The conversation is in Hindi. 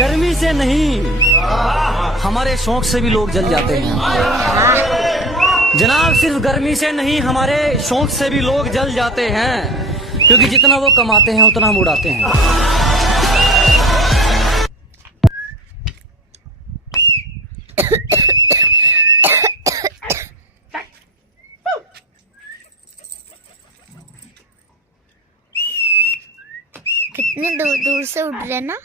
गर्मी से नहीं, हमारे शौक से भी लोग जल जाते हैं जनाब। सिर्फ गर्मी से नहीं, हमारे शौक से भी लोग जल जाते हैं, क्योंकि जितना वो कमाते हैं उतना हम उड़ाते हैं। कितनी दूर दूर से उड़ रहे हैं ना।